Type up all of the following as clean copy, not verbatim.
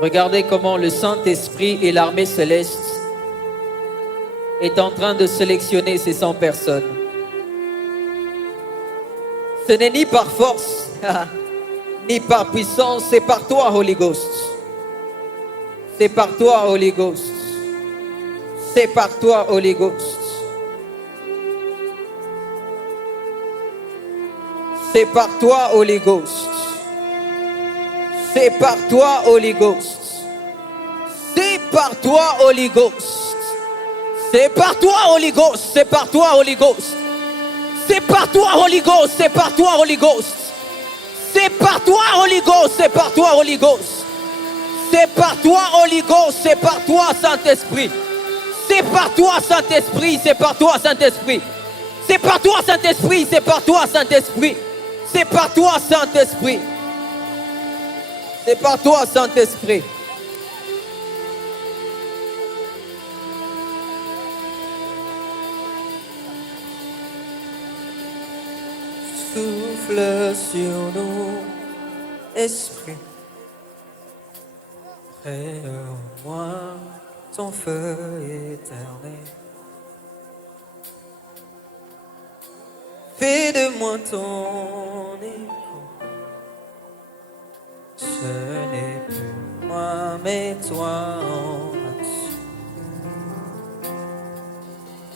Regardez comment le Saint-Esprit et l'armée céleste est en train de sélectionner ces 100 personnes. Ce n'est ni par force, ni par puissance, c'est par toi, Holy Ghost. C'est par toi, Holy Ghost. C'est par toi, Holy Ghost. C'est par toi, Holy Ghost. C'est par toi, Holy Ghost. C'est par toi, Holy Ghost. C'est par toi, Holy Ghost. C'est par toi, Holy Ghost. C'est par toi, Holy Ghost. C'est par toi, Holy Ghost. C'est par toi, Holy Ghost. C'est par toi, Holy Ghost. C'est par toi, Holy Ghost. C'est par toi, Saint-Esprit. C'est par toi, Saint-Esprit. C'est par toi, Saint-Esprit. C'est par toi, Saint-Esprit. C'est par toi, Saint-Esprit. C'est par toi, Saint-Esprit. C'est par toi, Saint-Esprit. Souffle sur nous, Esprit. Crée en moi ton feu éternel. Fais de moi ton écho. Ce n'est plus moi, mais toi en action.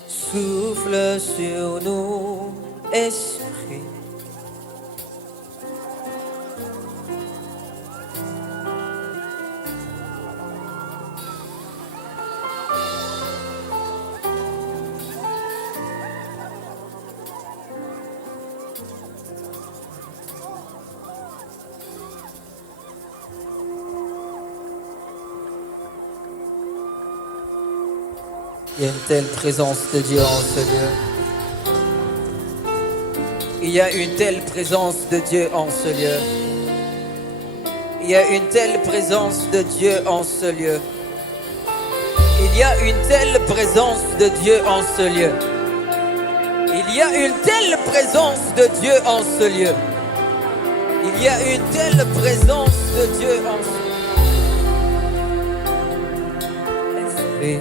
Souffle sur nous, Esprit. Il y a une telle présence de Dieu en ce lieu. Il y a une telle présence de Dieu en ce lieu. Il y a une telle présence de Dieu en ce lieu. Il y a une telle présence de Dieu en ce lieu. Il y a une telle présence de Dieu en ce lieu. Il y a une telle présence de Dieu en ce lieu. Esprit.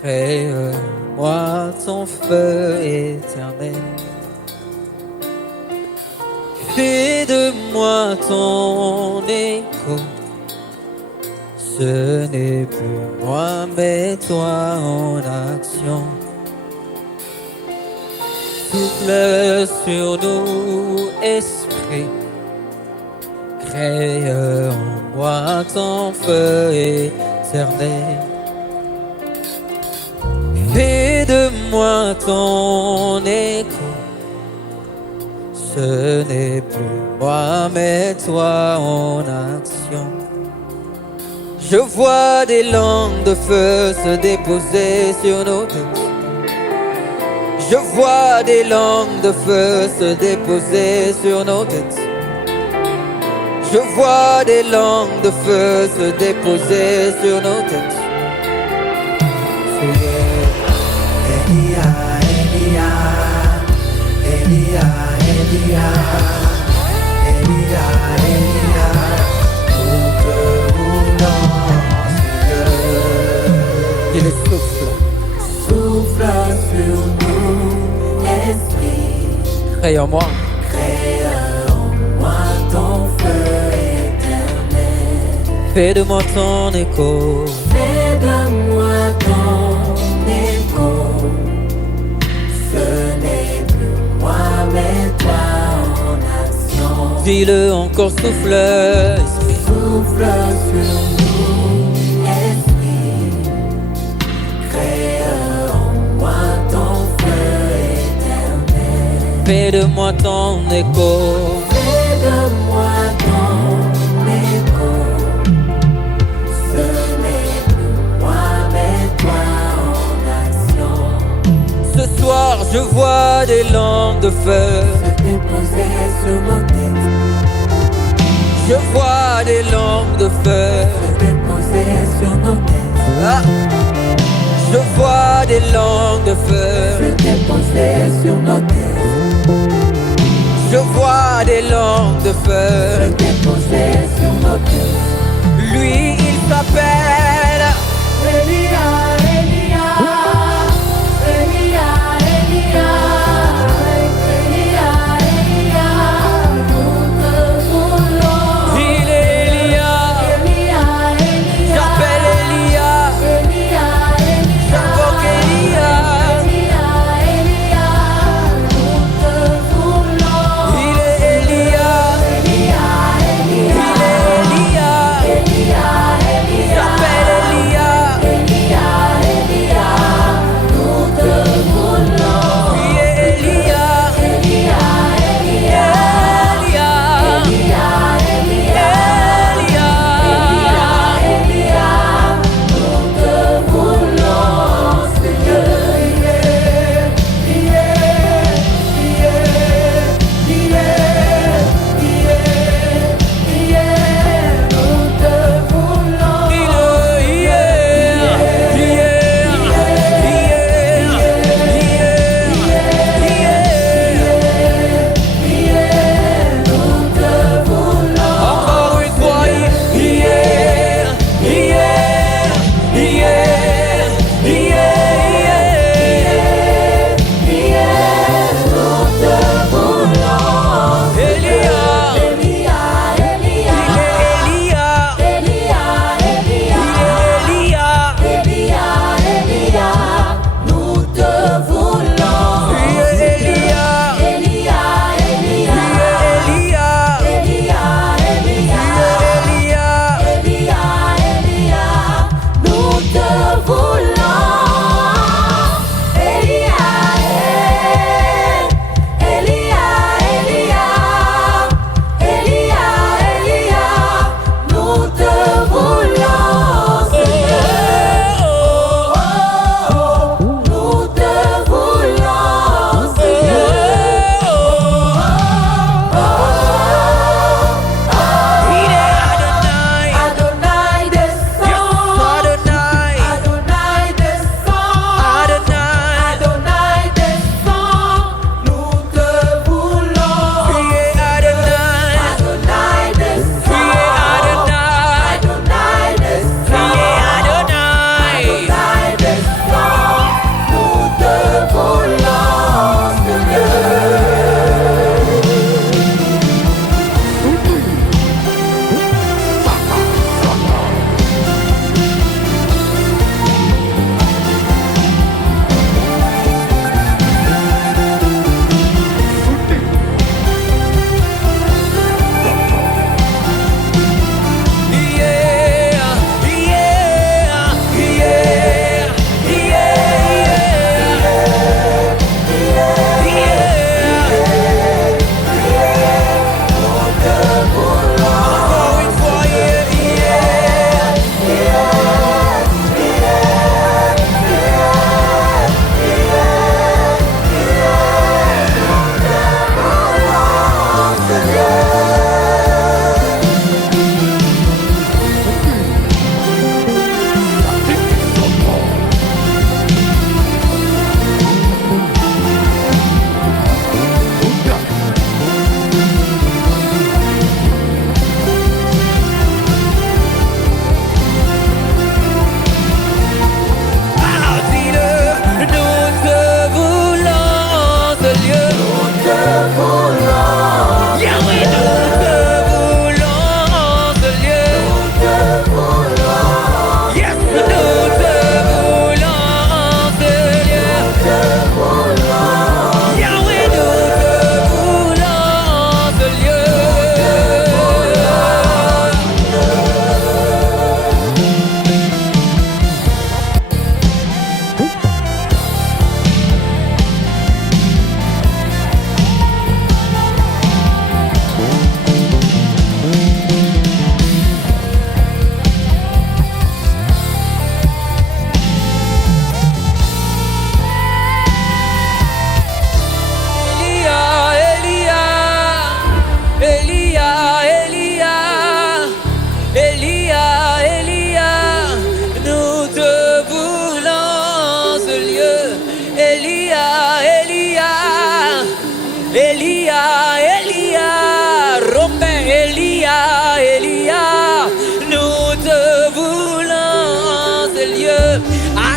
Crée-moi ton feu éternel. Fais de moi ton écho. Ce n'est plus moi, mais toi en action. Souffle sur nous, Esprit. Crée en moi ton feu éternel. Fais de moi ton écho. Ce n'est plus moi, mais toi en action. Je vois des langues de feu se déposer sur nos têtes. Je vois des langues de feu se déposer sur nos têtes. Je vois des langues de feu se déposer sur nos têtes. Elia, Elia, Elia, Elia, Elia, Elia, pour que vous lanciez. Il souffle, souffle sur nous, Esprit. Crée en moi, crée en moi ton feu éternel. Fais de moi ton écho, fais de moi ton écho. Ce n'est plus moi, mais toi en action. Dis-le encore, souffle, Esprit. Souffle sur nous, Esprit. Crée en moi ton feu éternel. Fais de moi ton écho. Fais de moi ton écho. Ce n'est plus moi, mais toi en action. Ce soir, je vois des langues de feu se déposer sur nos têtes. Je vois des langues de feu se déposer sur nos têtes. Ah. Je vois des langues de feu se déposer sur nos têtes. Je vois des langues de feu se déposer sur nos têtes.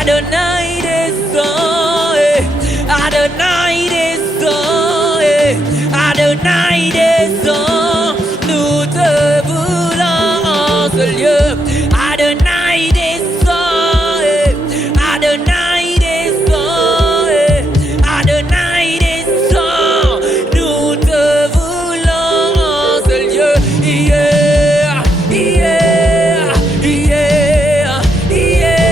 Adonai descend, Adonai descend, Adonai descend. Nous te voulons en ce lieu. Adonai descend, Adonai descend, Adonai descend. Nous te voulons en ce lieu. Yeah, yeah, yeah, yeah, yeah,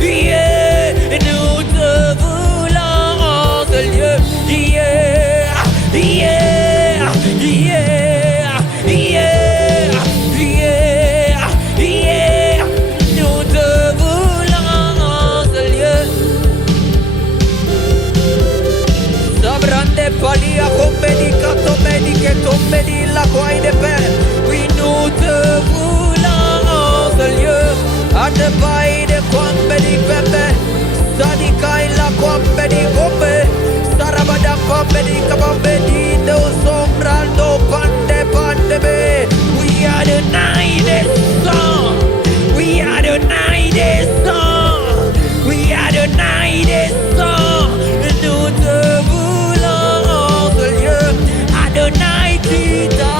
yeah. Nous te voulons en ce lieu. Yeah, yeah, yeah, yeah, yeah, yeah. Nous te voulons en ce lieu. Sabrande palia combedi catomedi che tombedi la quai de pe. Oui, nous te voulons en ce lieu. Adebai de quambedi pepe. Sadikai la quambedi gombe. Sarabada quambedi kabambedi do sombrando pande pande be. We are the night song. We are the night song. We are the night song. Nous te voulons en ce lieu. Adonai kita,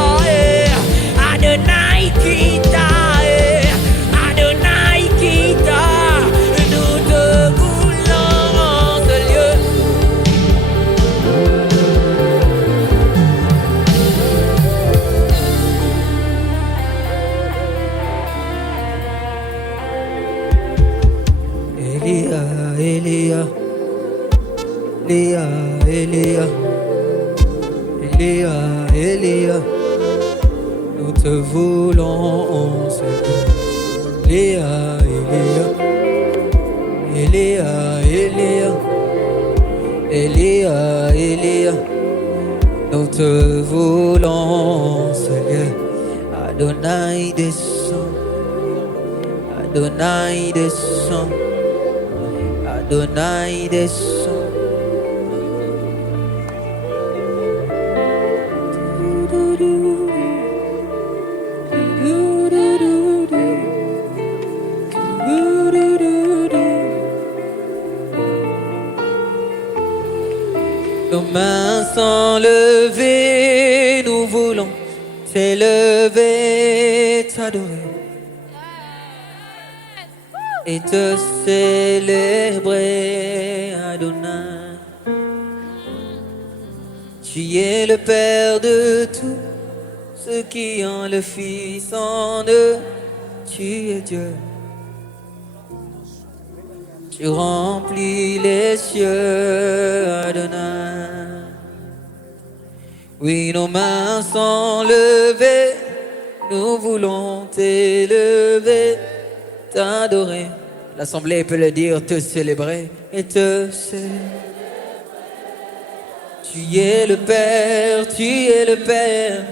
Adonai kita, Adonai kita. Nous te voulons en ce lieu. Elia, Elia, Elia, Elia, Elia, Elia, nous te voulons en ce lieu. Elia, Elia, Elia, Elia, Elia, Elia, nous te voulons en ce lieu. Adonai descend, Adonai descend, Adonai descend. Nos mains sont levées, nous voulons t'élever, t'adorer et te célébrer, Adonai. Tu es le Père de tous ceux qui ont le Fils en eux. Tu es Dieu. Tu remplis les cieux, Adonai. Oui, nos mains sont levées, nous voulons t'élever, t'adorer. L'assemblée peut le dire, te célébrer et te célébrer. Tu es le Père, tu es le Père.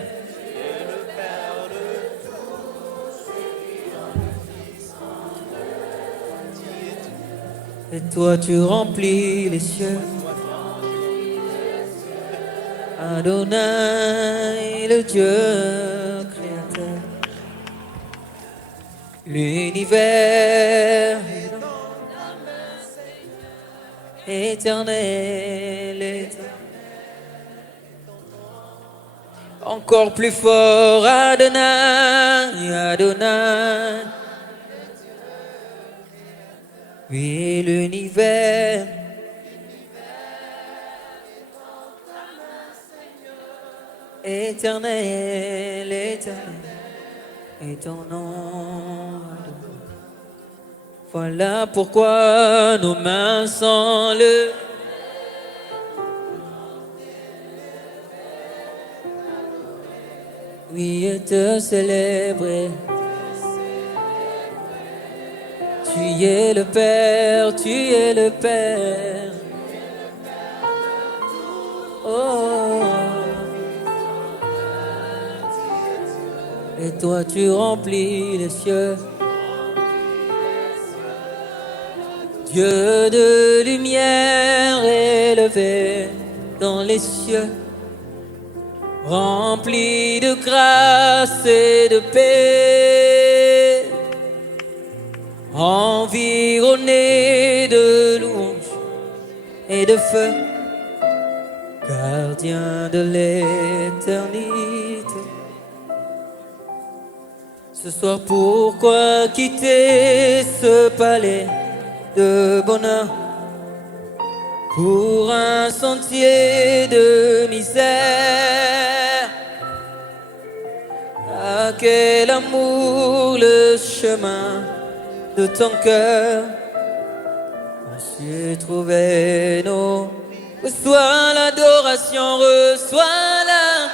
Et toi tu remplis les cieux. Adonai, le Dieu créateur. L'univers est dans ta main, Seigneur. Éternel, éternel. Encore plus fort, Adonai, Adonai. Oui, l'univers éternel, éternel, et ton nom. Voilà pourquoi nos mains sont levées. Oui, et te célébrer. Tu es le Père, tu es le Père. Oh. Et toi tu remplis les cieux. Dieu de lumière élevé dans les cieux, rempli de grâce et de paix. environné de louanges et de feu, gardien de l'éternité. Ce soir, pourquoi quitter ce palais de bonheur pour un sentier de misère? À quel amour le chemin de ton cœur a su trouver nos... Reçois l'adoration, reçois la...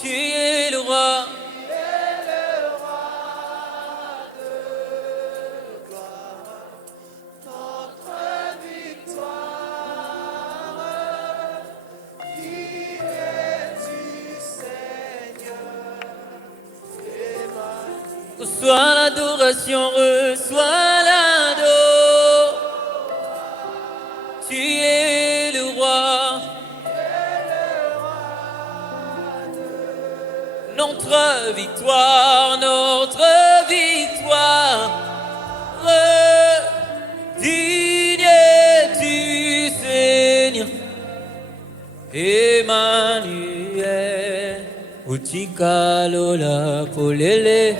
Tu es le roi. Reçois l'adoration, reçois l'ado. Tu es le roi. Notre victoire, notre victoire. Digne es-tu, Seigneur. Emmanuel. Utikalola polele.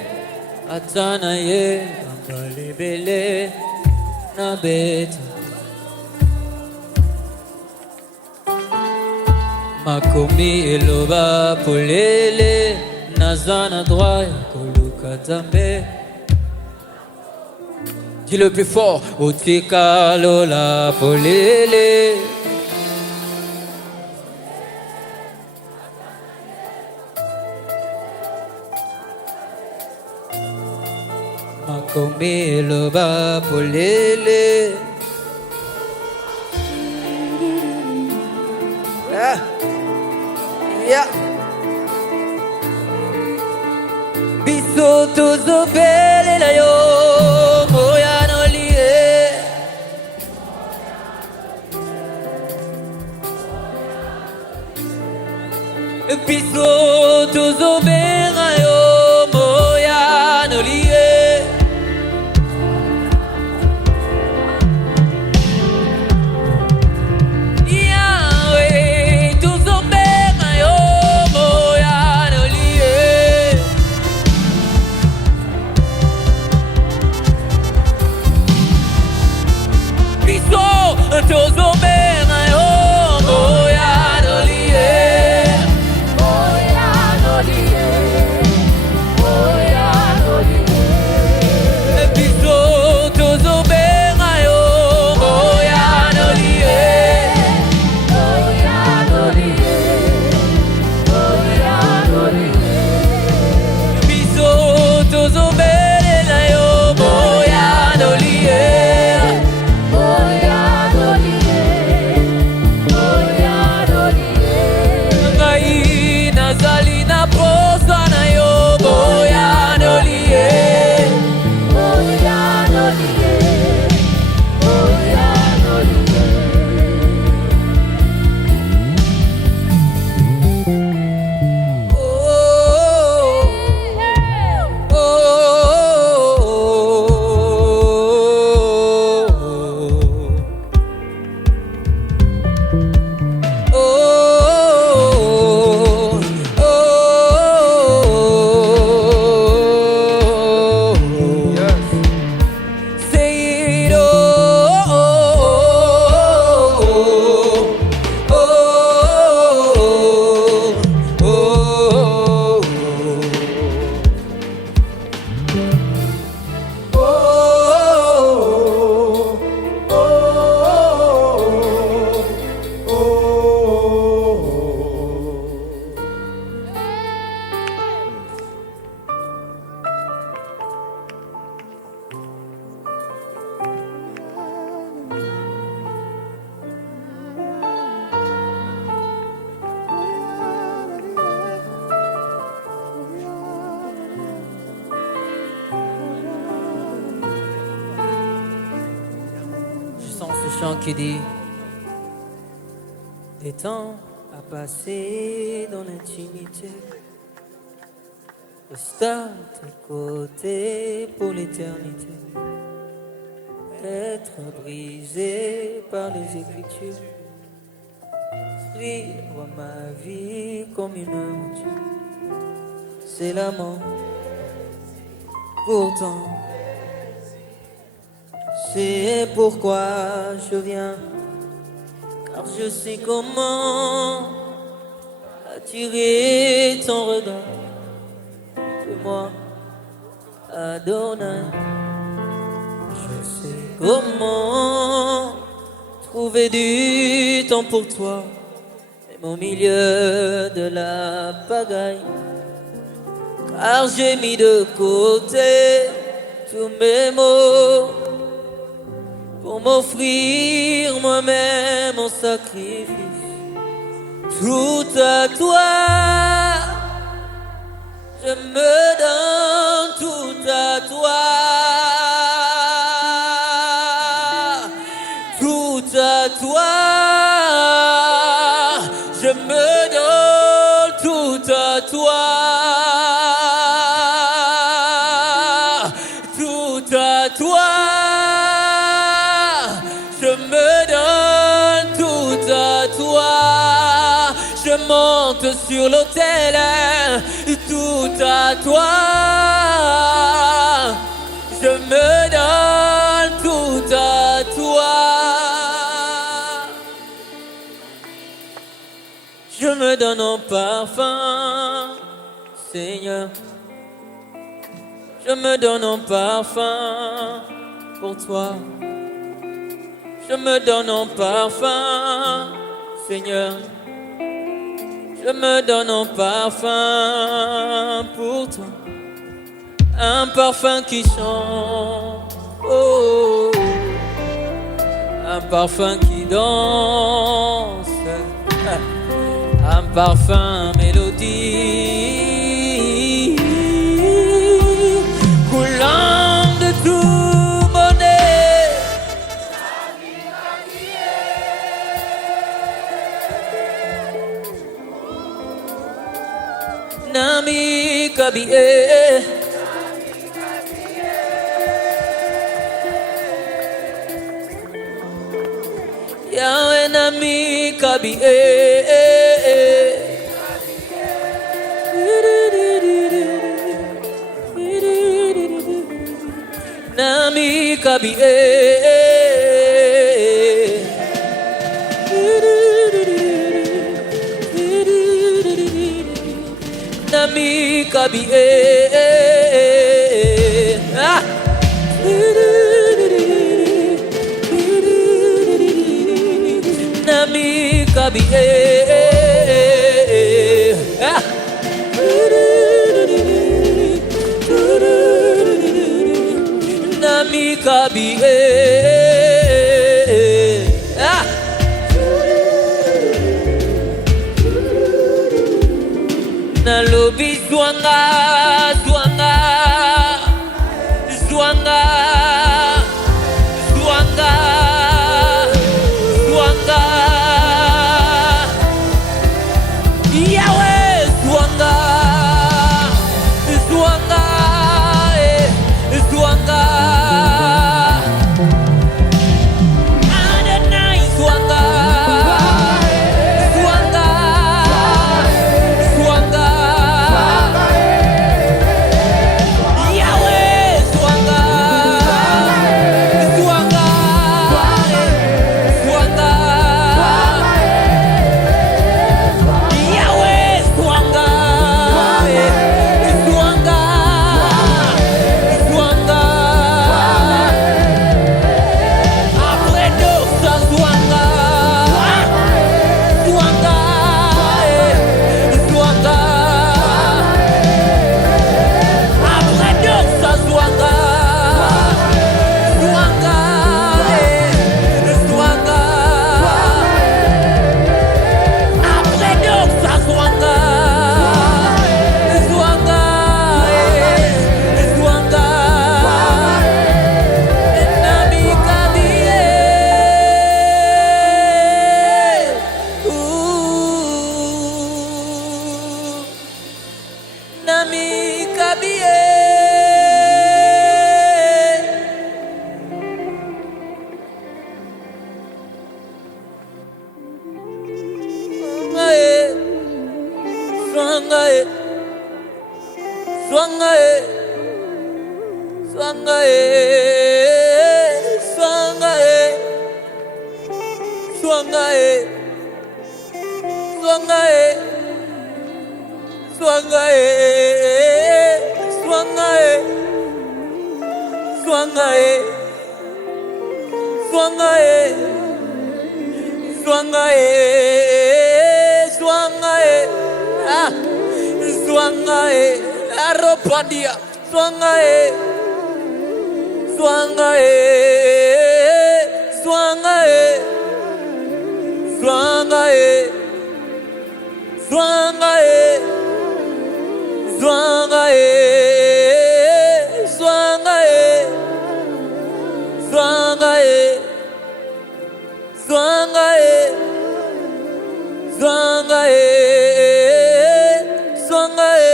Atanaye, Bambalebele, Nabeta. Makomi eloba polele, Nazana droit, Kolukatambe. Dis le plus fort, Otika lola polele. Makomi eloba polele. Yeah. Biso tozobele la yo moya no liye. Biso tozobele yo moya no liye. Chant qui dit des temps à passer dans l'intimité, reste à tes côtés pour l'éternité. Être brisé par les Écritures, vivre ma vie comme une aventure. C'est la mort, pourtant c'est pourquoi je viens, car je sais comment attirer ton regard. Fais-moi Adonai, je sais comment trouver du temps pour toi, même au milieu de la pagaille. Car j'ai mis de côté tous mes maux pour m'offrir moi-même en sacrifice. Tout à toi, je me donne tout à toi. Tout à toi, je me donne tout à toi. Tout à toi, je me donne tout à toi. Je monte sur l'autel, tout à toi. Je me donne tout à toi. Je me donne en parfum, Seigneur. Je me donne en parfum pour toi. Je me donne en parfum, Seigneur. Je me donne en parfum pour toi. Un parfum qui chante, oh, un parfum qui danse, un parfum mélodie, coulant de tout mon nez. Nami Kabie. Yahweh Nami Kabie. Nami Kabie. Nami Kabie. Ah. Nami Kabie. Ah. Nami Kabie. Ah. Nalobi zwanga, zwanga, zwanga, zwanga, zwanga. Yahweh zwanga, zwanga, zwanga. Adonai zwanga, zwanga, zwanga. Swangae, Swangae, Swangae, Swangae, Swangae, Swangae, Swangae, Swangae, Swangae, Swangae, Swangae, Swangae, ah, Swangae, Aropadia, Swangae, Swangae, Swangae, Swangae, Swangae, Swangae, Swangae, Swangae, Swangae, Swangae, Swangae.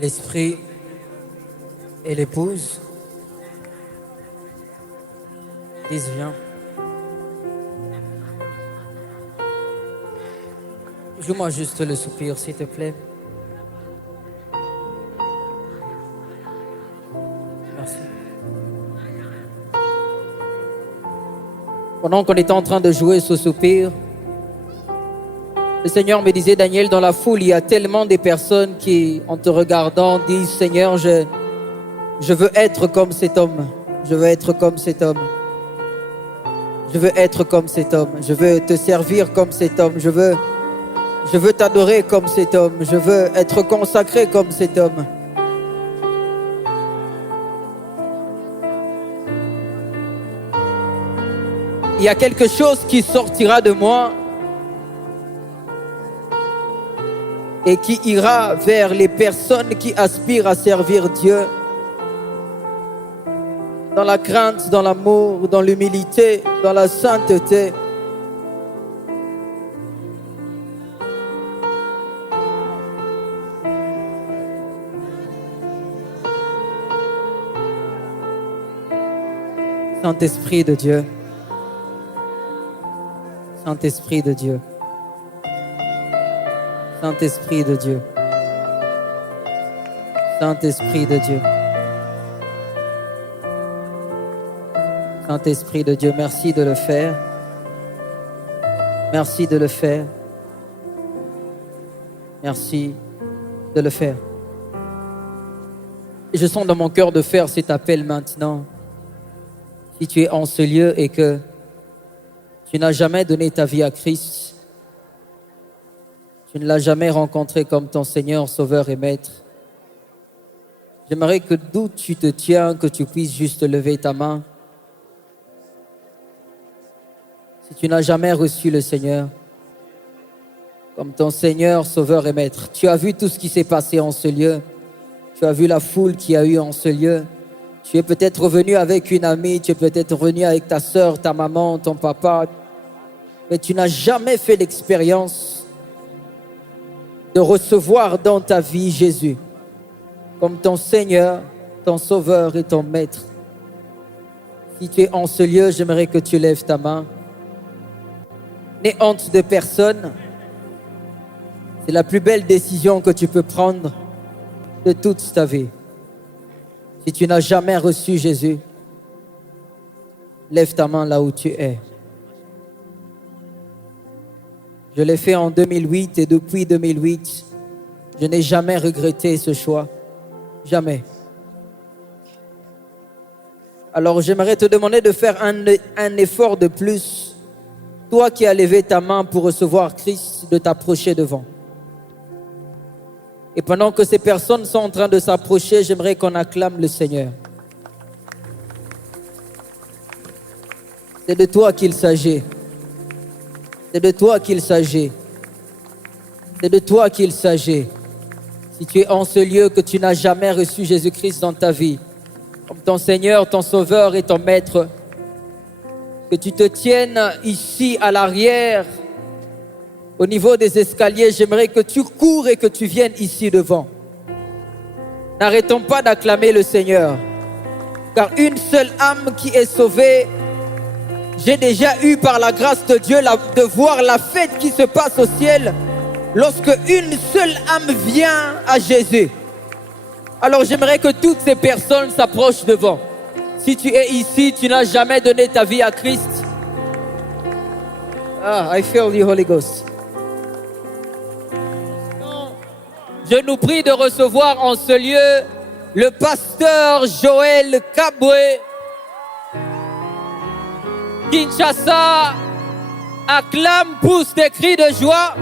l'esprit et l'épouse disent viens. Joue-moi juste le soupir, s'il te plaît. Merci. Pendant qu'on était en train de jouer ce soupir, le Seigneur me disait, Daniel, dans la foule, il y a tellement de personnes qui, en te regardant, disent, Seigneur, je veux être comme cet homme. Je veux être comme cet homme. Je veux être comme cet homme. Je veux te servir comme cet homme. Je veux t'adorer comme cet homme. Je veux être consacré comme cet homme. Il y a quelque chose qui sortira de moi et qui ira vers les personnes qui aspirent à servir Dieu dans la crainte, dans l'amour, dans l'humilité, dans la sainteté. Saint-Esprit de Dieu. Saint-Esprit de Dieu. Saint-Esprit de Dieu. Saint-Esprit de Dieu. Saint-Esprit de Dieu, merci de le faire. Merci de le faire. Merci de le faire. Et je sens dans mon cœur de faire cet appel maintenant. Si tu es en ce lieu et que tu n'as jamais donné ta vie à Christ, tu ne l'as jamais rencontré comme ton Seigneur, Sauveur et Maître, j'aimerais que d'où tu te tiens, que tu puisses juste lever ta main. Si tu n'as jamais reçu le Seigneur comme ton Seigneur, Sauveur et Maître, tu as vu tout ce qui s'est passé en ce lieu. Tu as vu la foule qu'il y a eu en ce lieu. Tu es peut-être revenu avec une amie, tu es peut-être revenu avec ta sœur, ta maman, ton papa, mais tu n'as jamais fait l'expérience de recevoir dans ta vie Jésus comme ton Seigneur, ton Sauveur et ton Maître. Si tu es en ce lieu, j'aimerais que tu lèves ta main. N'aie honte de personne. C'est la plus belle décision que tu peux prendre de toute ta vie. Si tu n'as jamais reçu Jésus, lève ta main là où tu es. Je l'ai fait en 2008 et depuis 2008, je n'ai jamais regretté ce choix. Jamais. Alors j'aimerais te demander de faire un effort de plus. Toi qui as levé ta main pour recevoir Christ, de t'approcher devant. Et pendant que ces personnes sont en train de s'approcher, j'aimerais qu'on acclame le Seigneur. C'est de toi qu'il s'agit. C'est de toi qu'il s'agit. C'est de toi qu'il s'agit. Si tu es en ce lieu que tu n'as jamais reçu Jésus-Christ dans ta vie, comme ton Seigneur, ton Sauveur et ton Maître, que tu te tiennes ici à l'arrière, au niveau des escaliers, j'aimerais que tu cours et que tu viennes ici devant. N'arrêtons pas d'acclamer le Seigneur, car une seule âme qui est sauvée, j'ai déjà eu par la grâce de Dieu de voir la fête qui se passe au ciel lorsque une seule âme vient à Jésus. Alors j'aimerais que toutes ces personnes s'approchent devant. Si tu es ici, tu n'as jamais donné ta vie à Christ. I feel the Holy Ghost. Je nous prie de recevoir en ce lieu le pasteur Joël Kabwe. Kinshasa acclame, pousse des cris de joie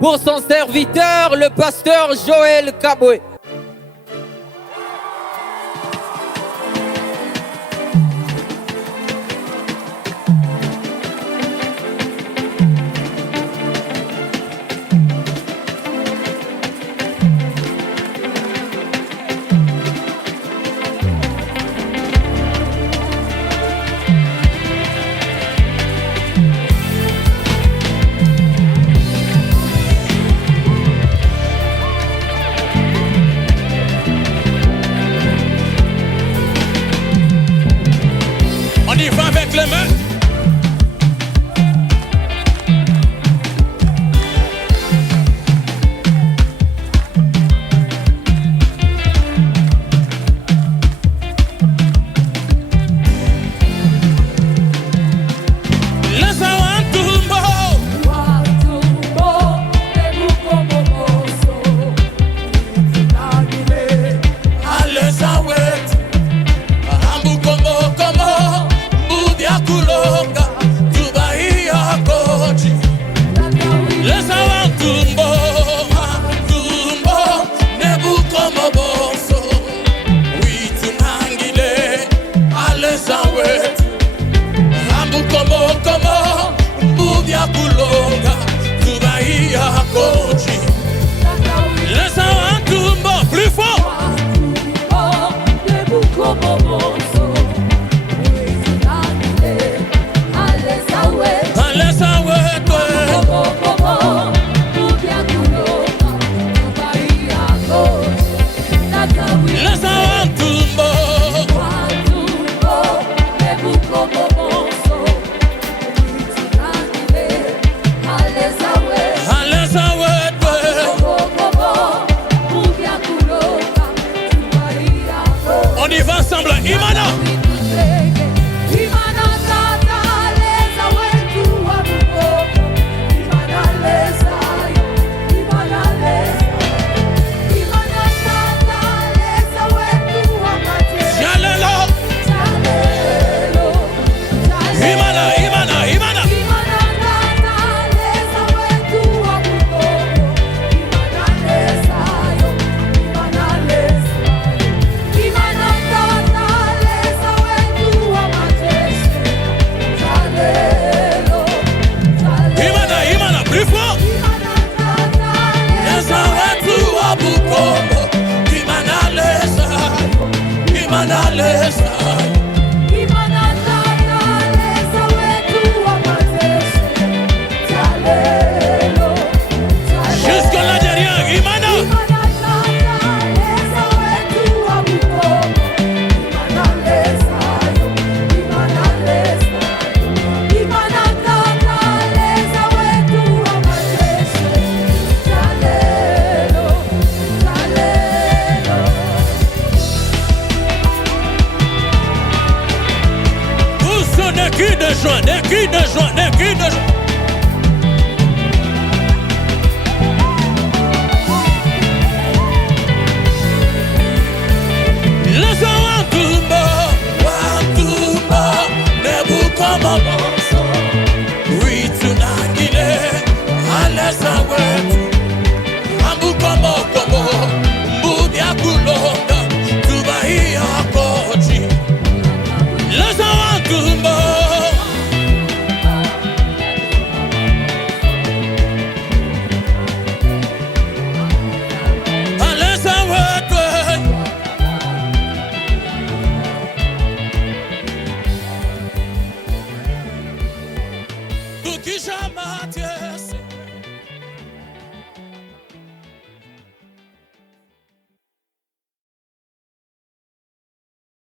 pour son serviteur, le pasteur Joël Kabwe. On y va avec les mains. On y va ensemble, Imana. Jusqu'à la dernière, Imana. De joie. Tukisha matiesi